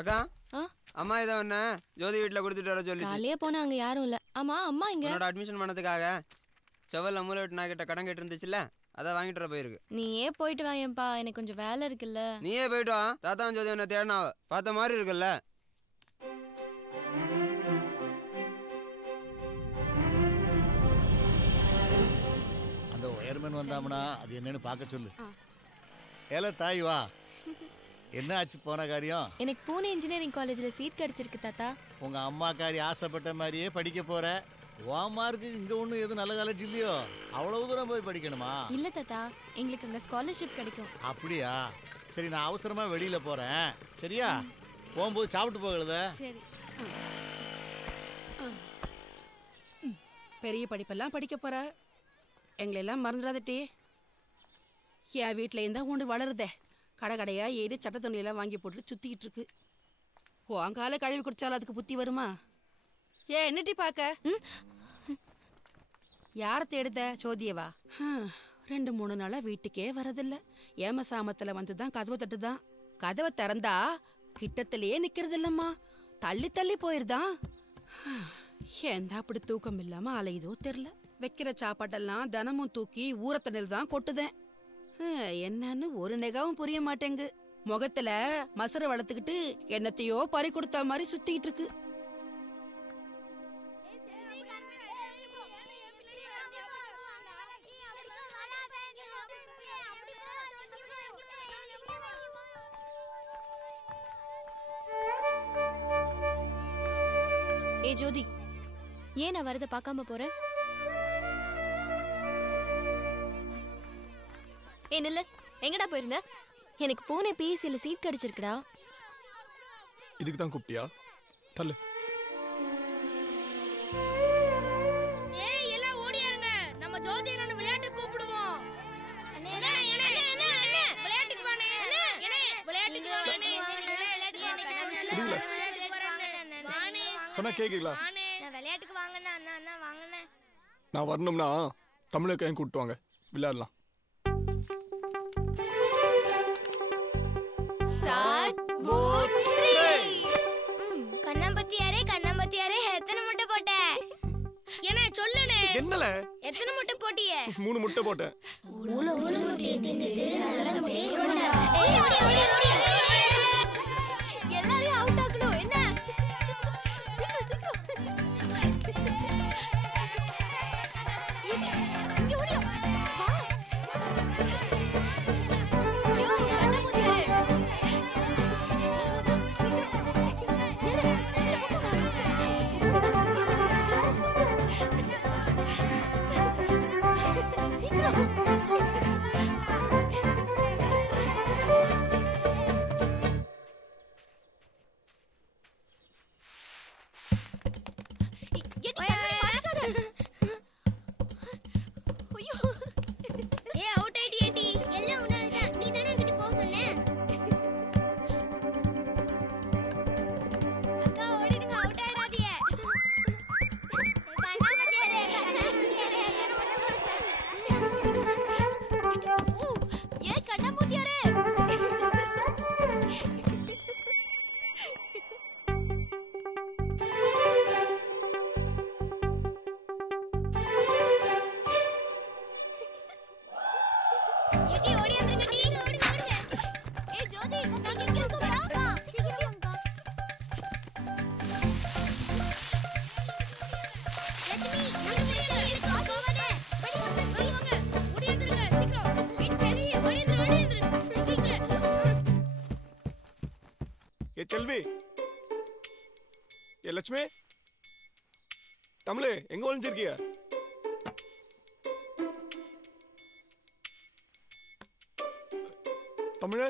அக்கா அம்மா ஏதோ ஒன்று ஜோதி வீட்டில் கொடுத்துட்டு வர சொல்லி காலையே போனால் அங்கே யாரும் இல்லை. ஆமாம் அம்மா இங்கே என்னோட அட்மிஷன் பண்ணதுக்காக செவல்ல மூளை விட்டு நான் கிட்ட கடன் கேட்டு இருந்துச்சுல்ல அதை வாங்கிட்டு வர போயிருக்கு. நீயே போயிட்டு வாயப்பா, எனக்கு கொஞ்சம் வேலை இருக்குல்ல. நீயே போயிட்டு வா, தாத்தாவும் ஜோதி ஒன்று தேடினா பார்த்த மாதிரி இருக்குல்ல. அந்த ஒயர்மேன் வந்தாமனா அது என்னன்னு பார்க்க சொல்லு. ஏல தாய் வா, என்ன ஆச்சு போன காரியம்? எனக்கு பூனே இன்ஜினியரிங் காலேஜில் சீட் கிடைச்சிருக்கு தாத்தா. உங்க அம்மா காரி ஆசைப்பட்ட மாதிரியே படிக்க போற. மார்க்கு இங்க ஒன்றும் எதுவும் நல்ல காலேஜ் இல்லையோ? அவ்வளவு தூரம் போய் படிக்கணுமா? இல்லை தாத்தா, எங்களுக்கு அங்கே ஸ்காலர்ஷிப் கிடைக்கும். அப்படியா? சரி, நான் அவசரமா வெளியில போறேன். சரியா? போகும்போது சாப்பிட்டு போகலத. சரி. பெரிய படிப்பெல்லாம் படிக்க போற, எங்களெல்லாம் மறந்துடாதட்டி. என் வீட்டில் இருந்தால் ஒன்று வளருதே, கடை கடையாக ஏறி சட்ட துணியெல்லாம் வாங்கி போட்டு சுற்றிக்கிட்டு இருக்கு. உங்கால கழுவி குடிச்சாலும் அதுக்கு புத்தி வருமா? என்னட்டி பார்க்க? யாரை தேடுத? சோதியவா? 2-3 நாளாக வீட்டுக்கே வரதில்ல. ஏமசாமத்தில் வந்து தான் கதவை தட்டுதான். கதவை திறந்தா கிட்டத்திலேயே நிற்கிறது இல்லம்மா, தள்ளி தள்ளி போயிருதான். எந்த அப்படி தூக்கம் இல்லாமல் அலையுதோ தெரில. வைக்கிற சாப்பாட்டெல்லாம் தினமும் தூக்கி ஊரத்தண்ணில் தான் கொட்டுதேன். என்னன்னு ஒரு நெகாவும் புரிய மாட்டேங்கு. முகத்துல மசரை வளர்த்துக்கிட்டு என்னத்தையோ பறி கொடுத்த மாதிரி சுத்திக்கிட்டு இருக்கு. ஏ ஜோதி, ஏன் நான் வரத பார்க்காம போறேன்? ஏன் இல்ல, எங்கடா போயிருந்த? எனக்கு பூனே பிஎஸ்சில சீட் கிடைச்சிருக்குடா. இதுக்கு தான் கூப்பிட்டியா? தள்ளு. ஏய் எல்லாம் ஓடியாருங்க, நம்ம ஜோதி அண்ணனை விளையாட்டுக்கு கூப்பிடுவோம். அண்ணே விளையாட்டுக்கு வானே. அண்ணே விளையாட்டுக்கு வானே. வானே சொன்னா கேக்குங்களா? நான் விளையாட்டுக்கு வாங்கண்ணா. அண்ணா அண்ணா வாங்கண்ணா. நான் வரணும்னா தமிழுக்கு ஏன் கூப்பிட்டு வாங்க, விளையாடலாம். கண்ணம்பத்தியாரே எத்தனை முட்டை போட்ட? என்ன சொல்லுனே? என்னல எத்தனை முட்டை போட்டியே? 3 முட்டை போட்டேன். எல்லாரையும் அவுட் ஆக்கணும். என்ன சீக்கிரம் சீக்கிரம் இங்க ஓடியா. வா. ஐயோ கண்ண மூடியாரே. செல்வி, ஏ லட்சுமி, தமிழே எங்க ஒளிஞ்சிருக்கிய? தமிழே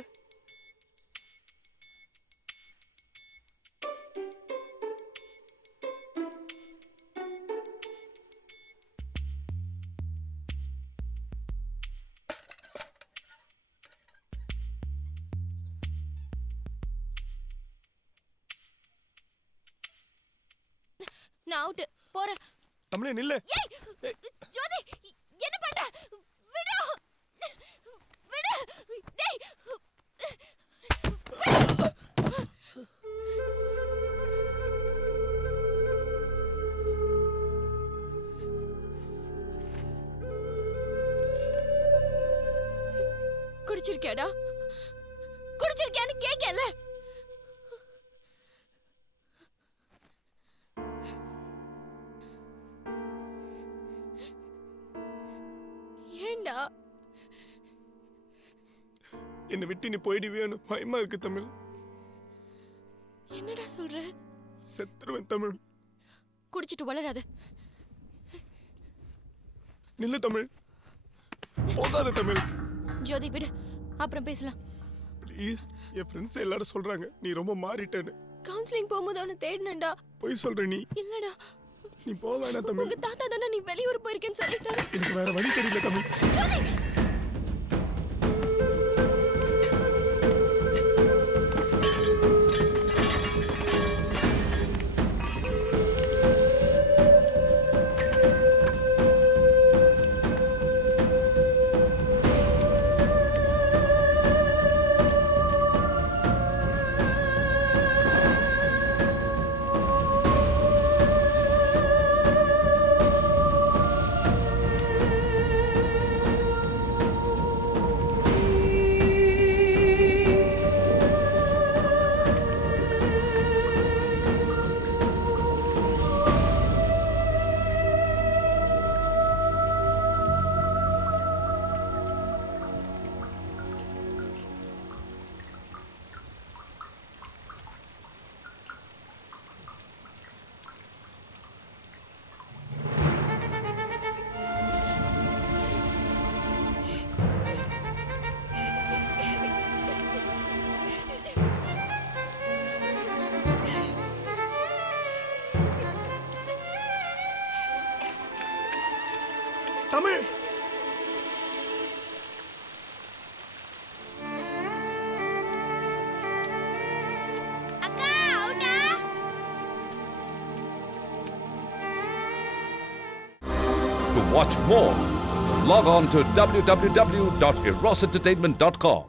நான் அவுட் போறேன். தமிழே நில்லு. ஏய் ஜோதி, என்ன பண்ற? விடு விடு. டேய் குடிச்சிருக்கேடா? குடிச்சிருக்கியான்னு கேட்கல. ஏண்டா? என்னை விட்டு நீ போயிடுவியான்னு பயமா இருக்கு தமிழ். என்னடா சொல்ற? செத்துருவேன் தமிழ். குடிச்சிட்டு வளராத. நில்லு தமிழ், போகாத தமிழ். ஜோதி விடு, அப்புறம் பேசலாம். ப்ளீஸ். என் ஃப்ரெண்ட்ஸ் எல்லாரும் சொல்றாங்க நீ ரொம்ப மாறிட்டேன்னு. கவுன்சிலிங் போகும்போது அவனை தேடினேன்டா. போய் சொல்ற நீ. இல்லடா, நீ போவேனா தமிழ்? உங்க தாத்தா தானே நீ வெளியூர் போயிருக்கேன்னு சொல்லிட்டாரு. எனக்கு வேற வழி தெரியல தமிழ். ஜோதி, தமிழ். அக்கா அவுட்டா? To watch more, log on to www.erosentertainment.com.